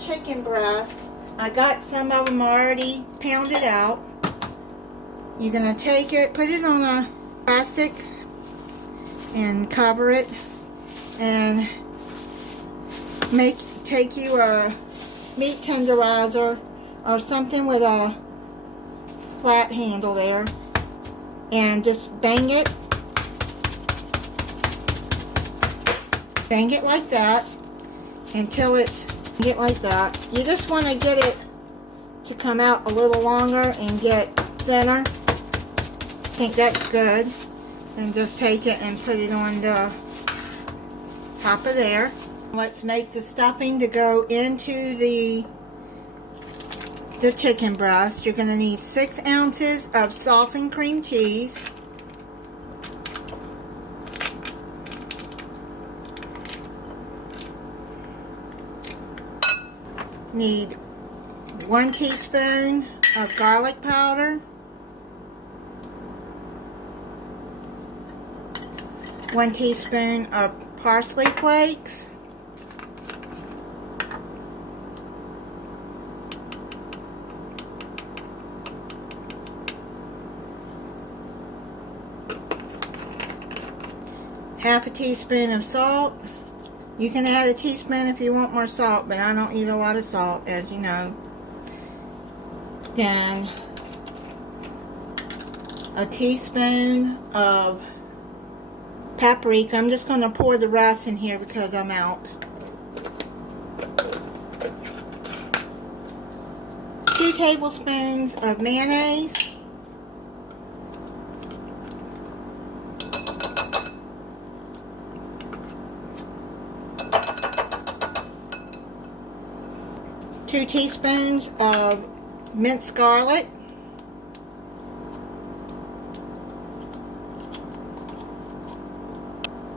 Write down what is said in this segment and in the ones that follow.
chicken breast. I got some of them already pounded out. You're going to take it, put it on a plastic and cover it, and take you a meat tenderizer or something with a flat handle there, and just bang it like that until it's like that. You just want to get it to come out a little longer and get thinner. I think that's good. And just take it and put it on the top of there. Let's make the stuffing to go into the chicken breast. You're going to need 6 ounces of softened cream cheese. Need 1 teaspoon of garlic powder. 1 teaspoon of parsley flakes. Half a teaspoon of salt. You can add a teaspoon if you want more salt, but I don't eat a lot of salt, as you know. Then a teaspoon of paprika. I'm just going to pour the rest in here because I'm out. 2 tablespoons of mayonnaise. Two teaspoons of minced garlic.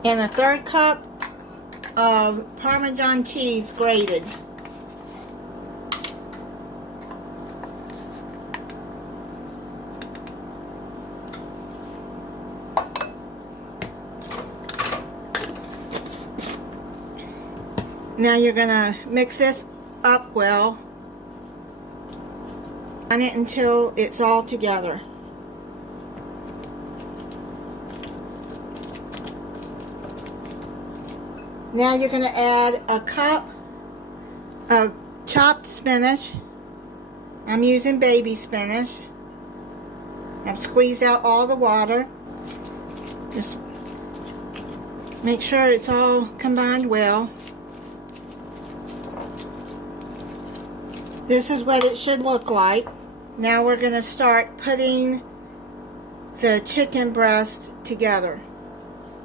And a 1/3 cup of parmesan cheese grated. Now you're going to mix this up well. On it until it's all together. Now you're going to add a cup of chopped spinach. I'm using baby spinach. I've squeezed out all the water. Just make sure it's all combined well. This is what it should look like. Now we're going to start putting the chicken breast together.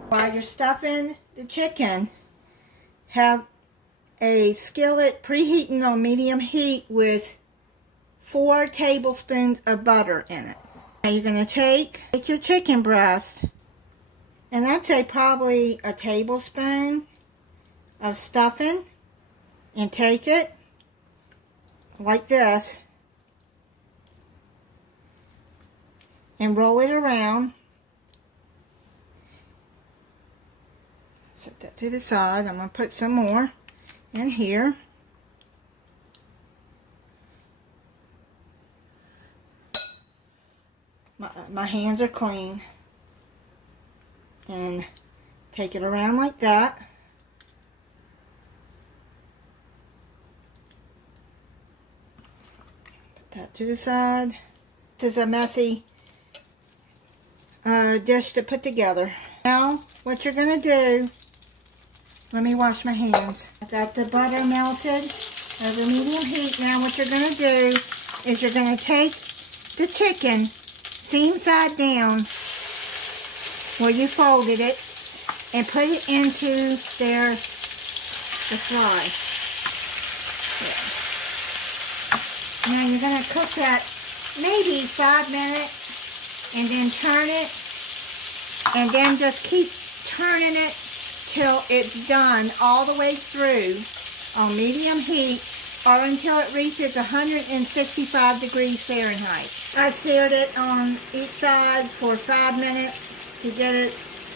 While you're stuffing the chicken, have a skillet preheating on medium heat with 4 tablespoons of butter in it. Now you're going to take your chicken breast, and I'd say probably a tablespoon of stuffing, and take it like this and roll it around. Set that to the side. I'm going to put some more in here. My hands are clean. And take it around like that. Put that to the side. This is a messy dish to put together. Now, what you're going to do, let me wash my hands. I got the butter melted over medium heat. Now what you're going to do is you're going to take the chicken seam side down where you folded it and put it into the fry. Yeah. Now you're going to cook that maybe 5 minutes and then turn it, and then just keep turning it till it's done all the way through on medium heat, or until it reaches 165 degrees Fahrenheit. I seared it on each side for 5 minutes to get it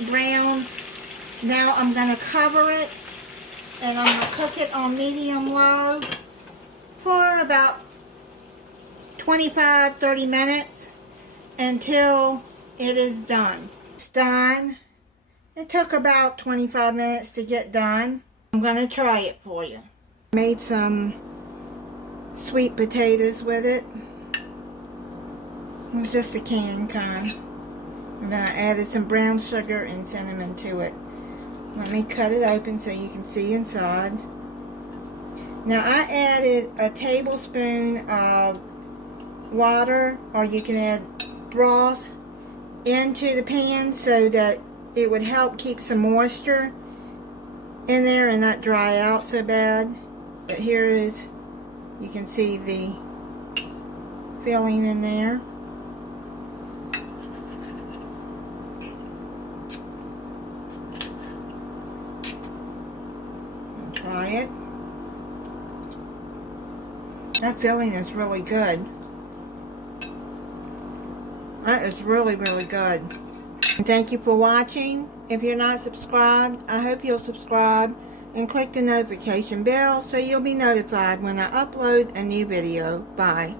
brown. Now I'm going to cover it, and I'm going to cook it on medium low for about 25-30 minutes until it is done. It's done. It took about 25 minutes to get done. I'm going to try it for you. Made some sweet potatoes with it. It was just a canned kind. And then I added some brown sugar and cinnamon to it. Let me cut it open so you can see inside. Now I added a tablespoon of water, or you can add broth, into the pan so that it would help keep some moisture in there and not dry out so bad. But here is, you can see the filling in there. I'll try it. That filling is really good. That is really, really good. And thank you for watching. If you're not subscribed, I hope you'll subscribe and click the notification bell so you'll be notified when I upload a new video. Bye.